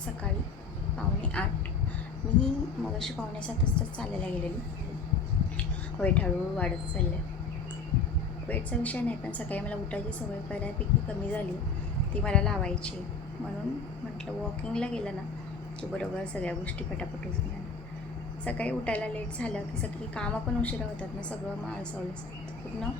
सकाळी 7:45. मी मगाशी 7:45 चालायला गेलेली. वेट हळूहळू वाढत चाललं आहे. वेटचा विषय नाही, पण सकाळी मला उठायची सवय बऱ्यापैकी कमी झाली. ती मला लावायची. म्हणून म्हटलं वॉकिंगला गेलं ना की बरोबर सगळ्या गोष्टी पटापट होऊन जाणार. सकाळी उठायला लेट झालं की सगळी कामं पण उशिरा होतात ना, सगळं मग आळसावल्यासारखं, पूर्ण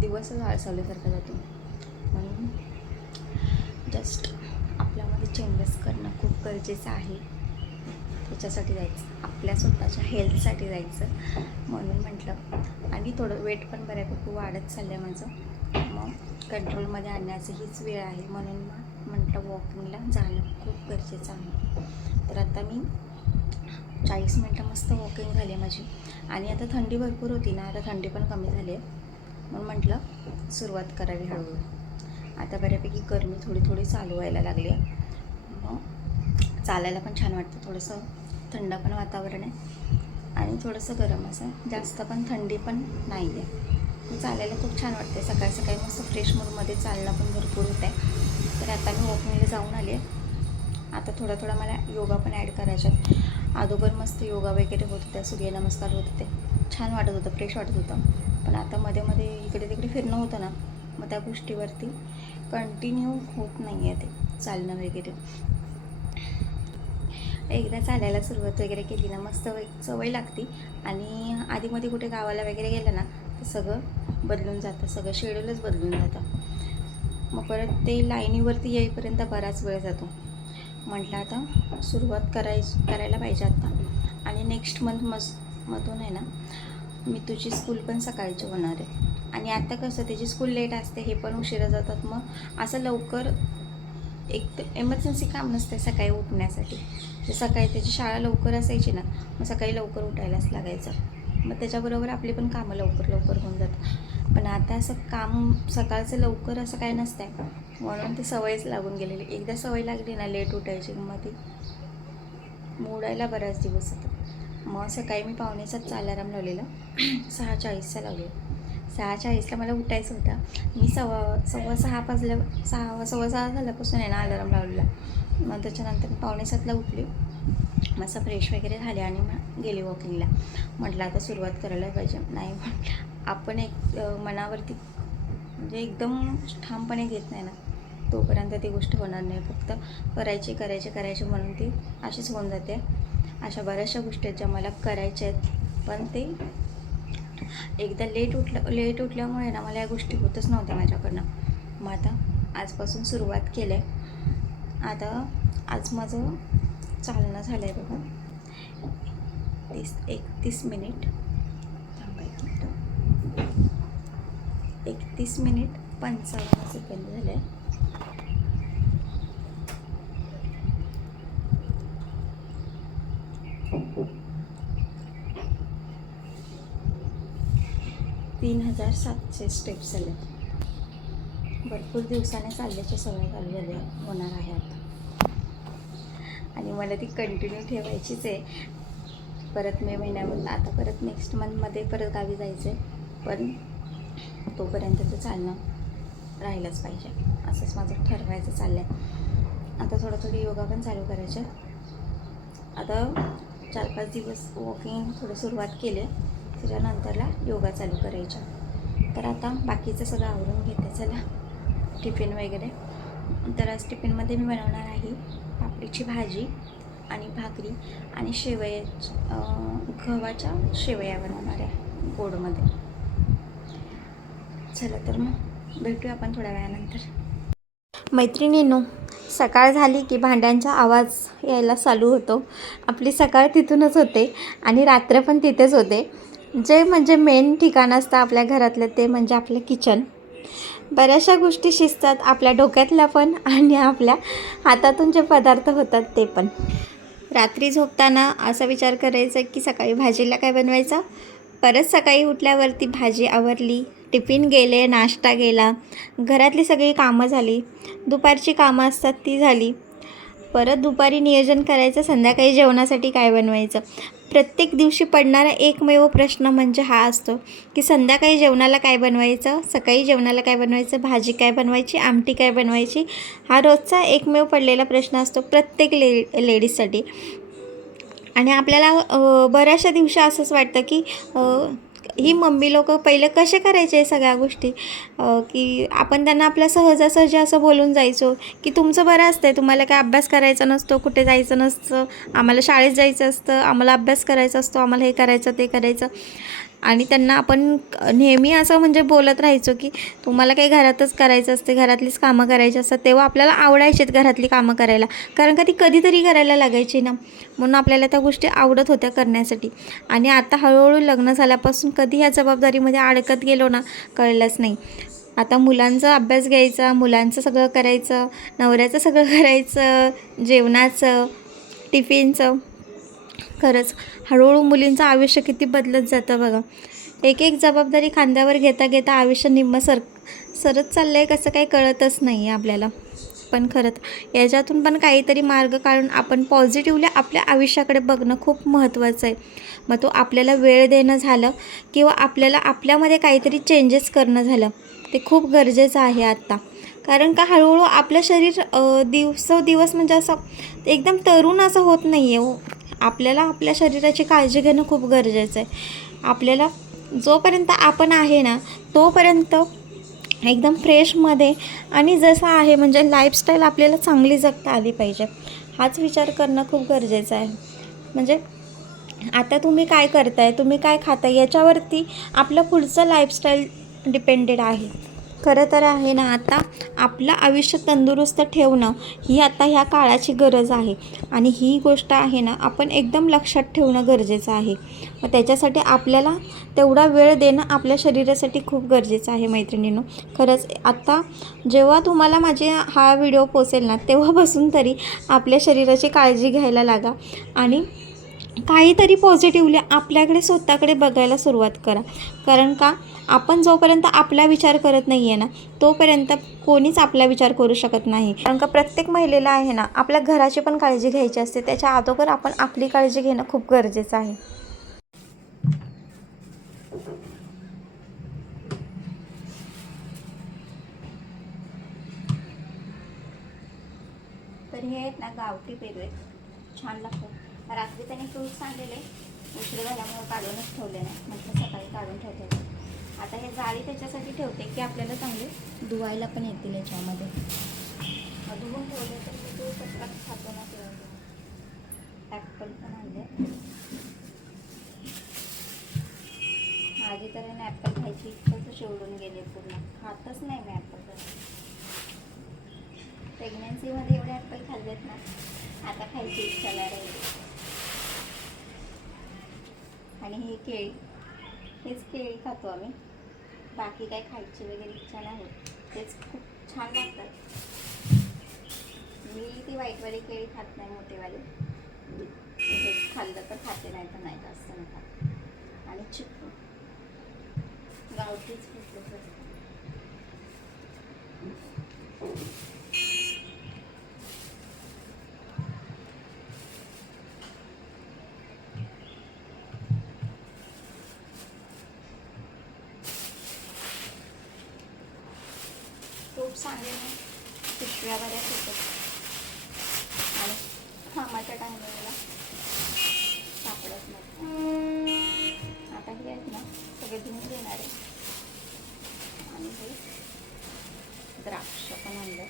दिवसच आळसावल्यासारखा जातो. म्हणून जस्ट आपल्यामध्ये चेंजेस करणं खूप गरजेचं आहे. त्याच्यासाठी जायचं, आपल्या स्वतःच्या हेल्थसाठी जायचं म्हणून म्हटलं. आणि थोडं वेट पण बऱ्यापैकी वाढत चाललं आहे माझं, मग कंट्रोलमध्ये आणण्याचं हीच वेळ आहे. म्हणून मग म्हटलं वॉकिंगला जाणं खूप गरजेचं आहे. तर आता मी 40 मिनटं मस्त वॉकिंग झाली माझी. आणि आता थंडी भरपूर होती ना, आता थंडी पण कमी झाली आहे. म्हणून म्हटलं सुरुवात करावी हळूहळू. आता बऱ्यापैकी गरमी थोडी थोडी चालू व्हायला लागली आहे. मग चालायला पण छान वाटतं. थोडंसं थंड पण वातावरण आहे आणि थोडंसं गरम असं, जास्त पण थंडी पण नाही आहे. चालायला खूप छान वाटते. सकाळी सकाळी मस्त फ्रेश मूडमध्ये चालणं पण भरपूर होत आहे. तर आता मी वॉकिंगला जाऊन आली आहे. आता थोडा थोडा मला योगा पण ॲड करायच्यात. अगोदर मस्त योगा वगैरे होत होत्या, सूर्यनमस्कार होत होते, छान वाटत होतं, फ्रेश वाटत होतं. पण आता मध्ये मध्ये इकडे तिकडे फिरणं होतं ना, मग त्या गोष्टीवरती कंटिन्यू होत नाही आहे ते चालणं वगैरे. एकदा चालायला सुरुवात वगैरे केली ना, मस्त सवय लागते. आणि आधीमध्ये कुठे गावाला वगैरे गेलं ना तर सगळं बदलून जातं, सगळं शेड्यूलच बदलून जातं. मग परत ते लाईनीवरती येईपर्यंत बराच वेळ जातो. म्हटलं आता सुरुवात करायला पाहिजे आता. आणि नेक्स्ट मधून आहे ना, मी तुझी स्कूल पण सकाळची होणार आहे. आणि आता कसं त्याची स्कूल लेट असते, हे पण उशिरा जातात. मग असं लवकर एक तर एमर्जन्सी काम नसते सकाळी उठण्यासाठी. जे सकाळी त्याची शाळा लवकर असायची ना, मग सकाळी लवकर उठायलाच लागायचं. मग त्याच्याबरोबर आपली पण कामं लवकर लवकर होऊन जातात. पण आता असं काम सकाळचं लवकर असं काय नसतं आहे, म्हणून ती सवयच लागून गेलेली. एकदा सवय लागली ना लेट उठायची, मग ती मोडायला बराच दिवस येतात. मग सकाळी मी 5:45चा अलाराम लावलेला, 6:40चा लावलेला. 6:40ला मला उठायचं होतं. मी सव्वा सहा झाल्यापासून आहे ना अलाराम लावलेला. मग त्याच्यानंतर मी 6:45ला उठली, मस्त फ्रेश वगैरे झाले आणि मग गेली वॉकिंगला. म्हटलं आता सुरुवात करायला पाहिजे. नाही म्हटलं आपण एक मनावरती म्हणजे एकदम ठामपणे घेत नाही ना, तोपर्यंत ती गोष्ट होणार नाही. फक्त करायची म्हणून ती अशीच होऊन जाते. अशा बऱ्याचशा गोष्टी आहेत ज्या मला करायच्या आहेत, पण ते एकदा लेट उठल्यामुळे ना मला या गोष्टी होतच नव्हत्या माझ्याकडनं. मग आता आजपासून सुरुवात केलं आहे. आता आज माझं चालणं झालं आहे बघा 31 मिनिट, थांबा 31 मिनिट 55 सेकंद झाले. तीन 3,700 स्टेप्स झाले. भरपूर दिवसाने चालल्याची सवय चालू झाली होणार आहे आता. आणि मला ती कंटिन्यू ठेवायचीच आहे. परत मे महिन्यामध्ये आता परत नेक्स्ट मंथमध्ये परत गावी जायचं आहे, पण तोपर्यंत ते चालणं राहिलंच पाहिजे, असंच माझं ठरवायचं चाललं आहे. आता थोडं योगा पण चालू करायचं. आता 4-5 दिवस वॉकिंग थोडं सुरुवात केली, त्याच्यानंतरला योगा चालू करायचा. तर आता बाकीचं सगळं आवरून घेते चला, टिफिन वगैरे. तर आज टिफिनमध्ये मी बनवणार आहे पापडीची भाजी आणि भाकरी आणि गव्हाच्या शेवया बनवणार आहे गोडमध्ये. चला तर मग भेटूया आपण थोड्या वेळानंतर. मैत्रिणींनो, सकाळ झाली की भांड्यांचा आवाज यायला चालू होतो. आपली सकाळ तिथूनच होते आणि रात्र पण तिथेच होते. जे म्हणजे मेन ठिकाण असतं आपल्या घरातलं ते म्हणजे आपलं किचन. बऱ्याचशा गोष्टी शिजतात, आपल्या डोक्यातल्या पण आणि आपल्या हातातून जे पदार्थ होतात ते पण. रात्री झोपताना असा विचार करायचा की सकाळी भाजीला काय बनवायचं. परत सकाळी उठल्यावरती भाजी आवरली, टिफिन गेले, नाश्ता गेला, घरातली सगळी कामं झाली, दुपारची कामं असतात ती झाली. परत दुपारी नियोजन करायचं संध्याकाळी जेवणासाठी काय बनवायचं. प्रत्येक दिवशी पडणारा एकमेव प्रश्न म्हणजे हा असतो की संध्याकाळी जेवणाला काय बनवायचं, सकाळी जेवणाला काय बनवायचं, भाजी काय बनवायची, आमटी काय बनवायची. हा रोजचा एकमेव पडलेला प्रश्न असतो प्रत्येक लेडीजसाठी. आणि आपल्याला बऱ्याचशा दिवशी असंच वाटतं की ही मम्मी लोकं पहिले कसे करायचे सगळ्या गोष्टी, की आपण त्यांना आपल्या सहजासहजी असं बोलून जायचो की तुमचं बरं असतं, तुम्हाला काय अभ्यास करायचा नसतो, कुठे जायचं नसतं, आम्हाला शाळेत जायचं असतं, आम्हाला अभ्यास करायचा असतो, आम्हाला हे करायचं ते करायचं. आणि त्यांना आपण नेहमी असं म्हणजे बोलत राहायचो की तुम्हाला काही घरातच करायचं असते, घरातलीच कामं करायची असतात. तेव्हा आपल्याला आवडायचीत घरातली कामं करायला, कारण का ती कधीतरी करायला लागायची ना, म्हणून आपल्याला त्या गोष्टी आवडत होत्या करण्यासाठी. आणि आता हळूहळू लग्न झाल्यापासून कधी ह्या जबाबदारीमध्ये अडकत गेलो ना, कळलंच नाही. आता मुलांचा अभ्यास घ्यायचा, मुलांचं सगळं करायचं, नवऱ्याचं सगळं करायचं, जेवणाचं, टिफिनचं. खरंच हळूहळू मुलींचं आयुष्य किती बदलत जातं बघा. एक एक जबाबदारी खांद्यावर घेता घेता आयुष्य निम्मं सरत चाललं आहे कसं काही कळतच नाही आहे आपल्याला. पण खरंच याच्यातून पण काहीतरी मार्ग काढून आपण पॉझिटिव्हली आपल्या आयुष्याकडे बघणं खूप महत्त्वाचं आहे. मग तो आपल्याला वेळ देणं झालं किंवा आपल्याला आपल्यामध्ये काहीतरी चेंजेस करणं झालं, ते खूप गरजेचं आहे आत्ता. कारण का हळूहळू आपलं शरीर दिवसेंदिवस म्हणजे असं एकदम तरुण असं होत नाही आहे हो. आपल्याला आपल्या शरीराची काळजी घेणं खूप गरजेचं आहे. आपल्याला जोपर्यंत आपण आहे ना तोपर्यंत एकदम फ्रेशमध्ये आणि जसं आहे म्हणजे लाईफस्टाईल आपल्याला चांगली जगता आली पाहिजे, हाच विचार करणं खूप गरजेचं आहे. म्हणजे आता तुम्ही काय करताय, तुम्ही काय खाताय, याच्यावरती आपलं पुढचं लाईफस्टाईल डिपेंडेड आहे. खरं तर आहे ना, आता आपलं आयुष्य तंदुरुस्त ठेवणं ही आता ह्या काळाची गरज आहे. आणि ही गोष्ट आहे ना, आपण एकदम लक्षात ठेवणं गरजेचं आहे. मग त्याच्यासाठी आपल्याला तेवढा वेळ देणं आपल्या शरीरासाठी खूप गरजेचं आहे मैत्रिणींनो. खरंच आत्ता जेव्हा तुम्हाला माझे हा व्हिडिओ पोचेल ना, तेव्हापासून तरी आपल्या शरीराची काळजी घ्यायला लागा आणि काहीतरी पॉझिटिव्हली आपल्याकडे स्वतःकडे बघायला सुरुवात करा. कारण का आपण जोपर्यंत आपला विचार करत नाही आहे ना, तोपर्यंत कोणीच आपला विचार करू शकत नाही. कारण का प्रत्येक महिलेला आहे ना, आपल्या घराची पण काळजी घ्यायची असते. त्याच्या अगोदर आपण आपली काळजी घेणं खूप गरजेचं आहे. तर हे आहेत ना गावठी पेरू आहेत, छान लागतात. रात्री त्याने फ्रूट्स आणलेले, उशीर झाल्यामुळे काढूनच ठेवले नाही, म्हटलं सकाळी काढून ठेवते. आता हे जाळी त्याच्यासाठी ठेवते की आपल्याला चांगले धुवायला पण येतील याच्यामध्ये. धुवून ठेवले तर मी तो पटकन खातो ना तेव्हा. ॲपल पण आणले. माझी तर ॲपल खायची इच्छाच शेवडून गेले पूर्ण, खातच नाही मी ॲपल. प्रेग्नन्सीमध्ये एवढे ॲपल खाल्लेत ना, आता खायची इच्छा नाही राहिली. आणि ही केळी, हेच केळी खातो आम्ही, बाकी काय खायची वगैरे इच्छा नाही होत. तेच खूप छान लागतात. मी ती व्हाईटवाली केळी खात नाही, मोठेवाली. हेच खाल्लं तर खाते, नाही तर नाही, जास्त नाही खात. आणि चिकू गावठीच खूप असतं. फ्रूट्स आणले ना, पिशव्या बऱ्याच होतात आणि कामाच्या टायमिंगला सापडत नाही. आता हे आहेत ना सगळे धुवून देणार आहे. आणि हे द्राक्ष पण आणलं.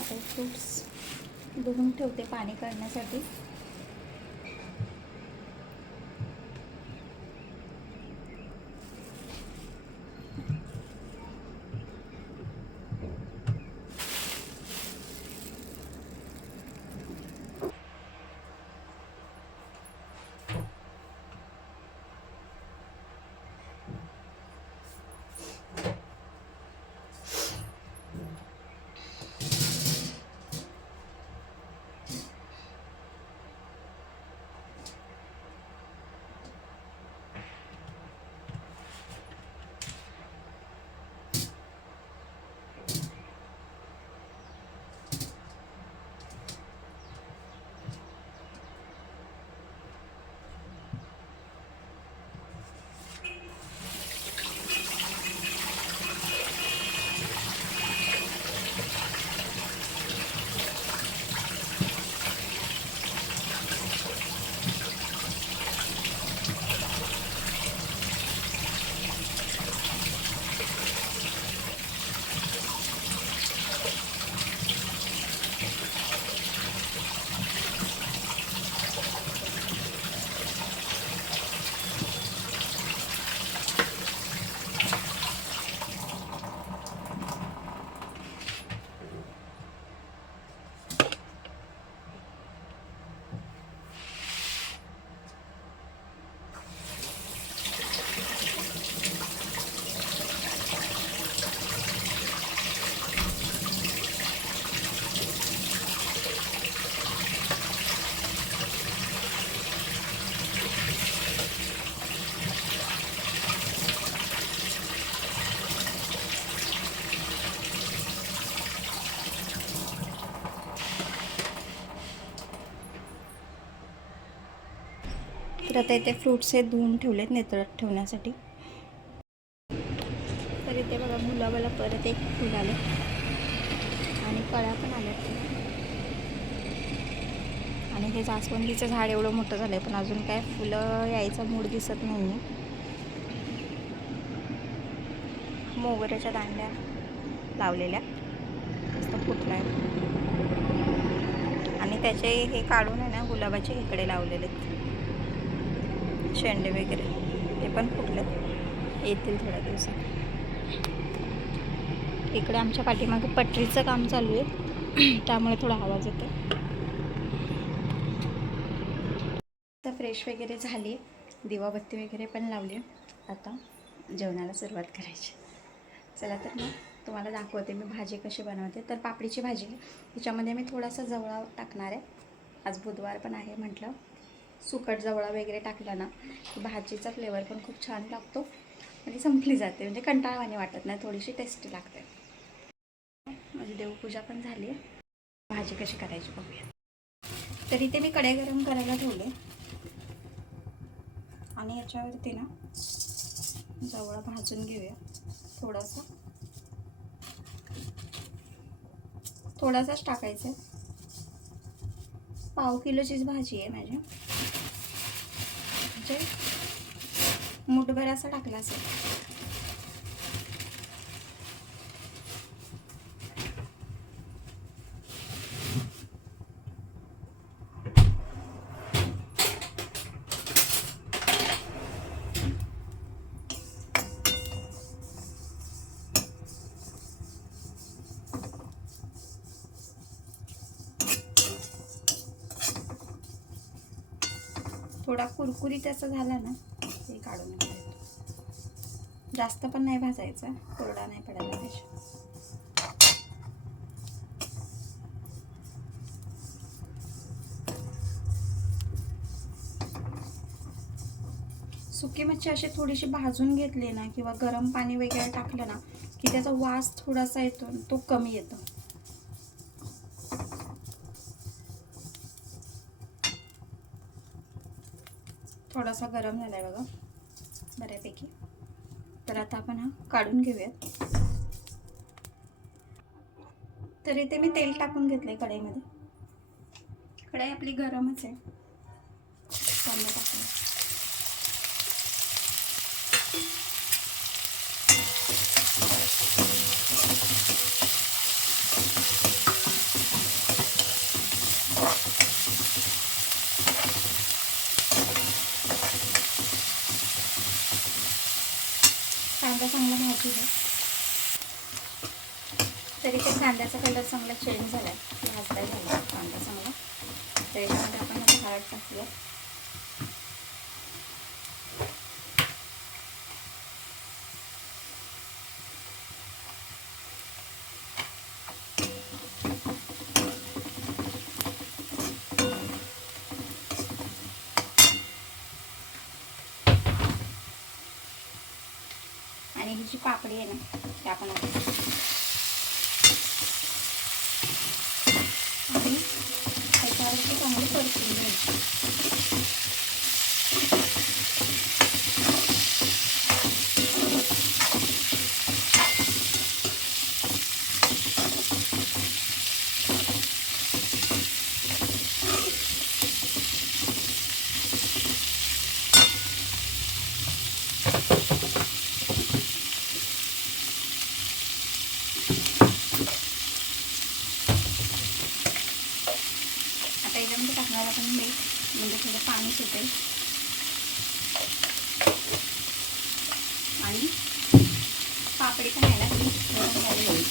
आता फ्रूट्स धुवून ठेवते पाणी काढण्यासाठी. तर आता इथे फ्रूट्स हे धुवून ठेवलेत नेतळत ठेवण्यासाठी. तर इथे बघा गुलाबाला परत एक फुल आलं आणि कळ्या पण आल्या. आणि हे जास्वंदीचं झाड एवढं मोठं झालं आहे पण अजून काय फुलं यायचा मूड दिसत नाही आहे. मोगऱ्याच्या दांड्या लावलेल्या मस्त फुटल्या आहेत आणि त्याचे हे काढून आहे ना गुलाबाचे इकडे लावलेले आहेत शेंडे वगैरे, ते पण फुटलेत, येतील थोड्या दिवसात. इकडे आमच्या पाठीमागे पटरीचं काम चालू आहे त्यामुळे थोडा आवाज येतो. तर फ्रेश वगैरे झाली, दिवाबत्ती वगैरे पण लावली. आता जेवणाला सुरुवात करायची. चला तर मग तुम्हाला दाखवते मी भाजी कशी बनवते. तर पापडीची भाजी, त्याच्यामध्ये मी थोडासा जवळा टाकणार आहे. आज बुधवार पण आहे म्हटलं, सुकट जवळा वगैरे टाकला ना की भाजीचा फ्लेवर पण खूप छान लागतो आणि संपली जाते, म्हणजे कंटाळवाणी वाटत नाही, थोडीशी टेस्टी लागते. माझी देवपूजा पण झाली आहे. भाजी कशी करायची बघूया. तर इथे मी कढई गरम करायला ठेवले आणि याच्यावरती ना जवळा भाजून घेऊया. थोडासाच टाकायचं. पाव किलोचीच भाजी आहे माझी, म्हणजे मुठभर असं टाकला असेल. थोडा कुरकुरीत असं झाला ना ते काढून घ्यायचं. जास्त पण नाही भाजायचा, कोरडा नाही पडायला पाहिजे. सुकी मच्छी अशी थोडीशी भाजून घेतली ना किंवा गरम पाणी वगैरे टाकलं ना की त्याचा वास थोडासा येतो, तो कमी येतो. थोडासा गरम झालाय बघा बऱ्यापैकी. तर आता आपण हा काढून घेऊयात. तर इथे मी तेल टाकून घेतलंय कढईमध्ये. कढई आपली गरमच आहे. कांदा टाकूया. कांदा चांगला भाजू द्या. तरी ते कांद्याचा कलर चांगला चेंज झाला आहे, भाजला झाला कांदा चांगला. त्याच्यामध्ये आपण आता हळद टाकूया. आणि ही जी पापडी आहे ना ते आपण आणि त्याच्यावरती चांगली परतून घ्यायची. आता याच्यामध्ये टाकणार आपण मीठ, म्हणजे थोडं पाणी सुटेल. आणि पापडी पण आहे ना ती गरममध्ये होईल.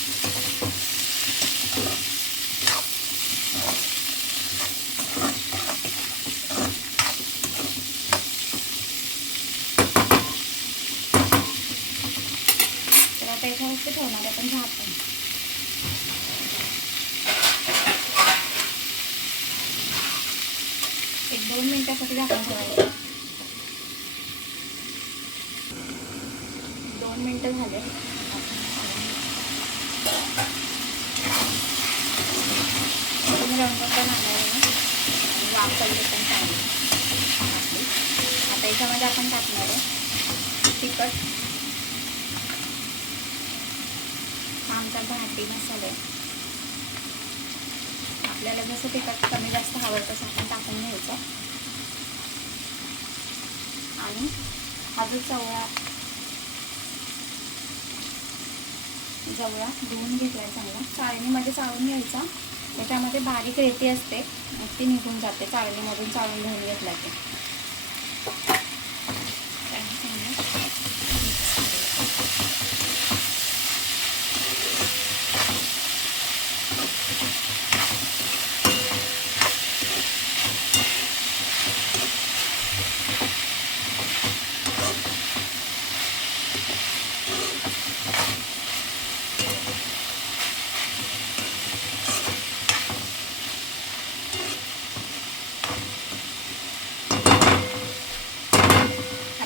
तर आता याच्यावरती ठेवणार आपण झाकण. एक 2 मिनिटासाठी झाकण ठेवायचं. 2 मिनिटं झाले. रंग पण आला आहे आणि वाफले पण चांगले. आता याच्यामध्ये आपण टाकणार आहे तिखट, हा आमचा भाटी मसाला आहे. आपल्याला जसं तिखट कमी जास्त हवं तसं आपण टाकून घ्यायचं. आणि हा जो जवळा धुवून घेतलाय चांगला, चाळणीमध्ये चाळून घ्यायचा. त्याच्यामध्ये बारीक रेती असते, मग ती निघून जाते. चाळणीमधून चाळून घेऊन घेतला ते.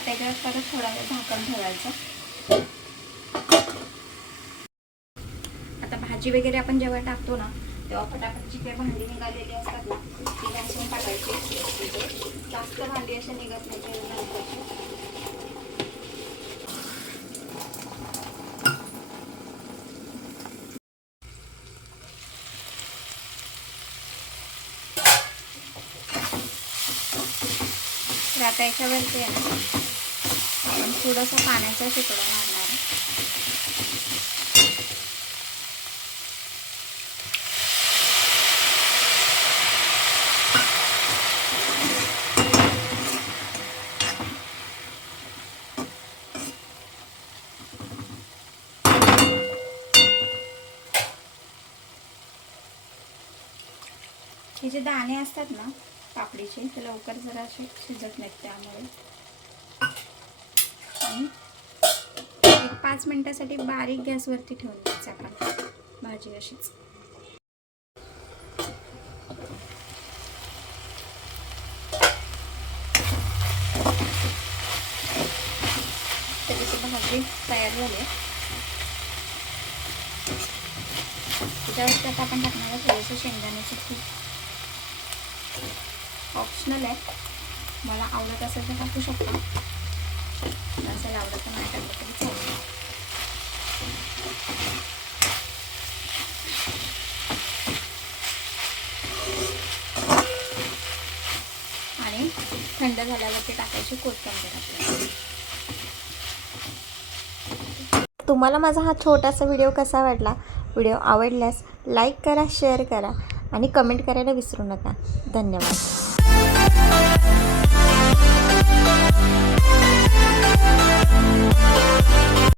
त्याच्यावर परत थोडा वेळ झाकण ठेवायचं. आता भाजी वगैरे आपण जेव्हा टाकतो ना, तेव्हा फटाफट जी काही भांडी निघालेली असतात ना, ती घासून टाकायची. जास्त भांडी अशा निघत नाही. तर आता याच्यावरती आहे ना, आपण थोडंसं पाण्याचा शिपडा मारणार आहे. हे जे दाणे असतात ना पापडीचे, ते लवकर जरा असे शिजत नाहीत, त्यामुळे. आणि 1-5 मिनिटासाठी बारीक गॅसवरती ठेवून द्यायचं आपण भाजी अशीच. त्याची भाजी तयार झाली. त्याच्यावर आपण टाकणार आहे थोडंसं शेंगदाण्याचं कूट. ऑप्शनल आहे, मला आवडत असेल तर टाकू शकता, नसेल आवडत तर नाही टाकलं तरी चालेल. आणि थंड झाल्यावरती टाकायची कोथिंबीर आपल्याला. तुम्हाला माझा हा छोटासा व्हिडिओ कसा वाटला? व्हिडिओ आवडल्यास लाईक करा, शेअर करा आणि कमेंट करायला विसरू नका. धन्यवाद.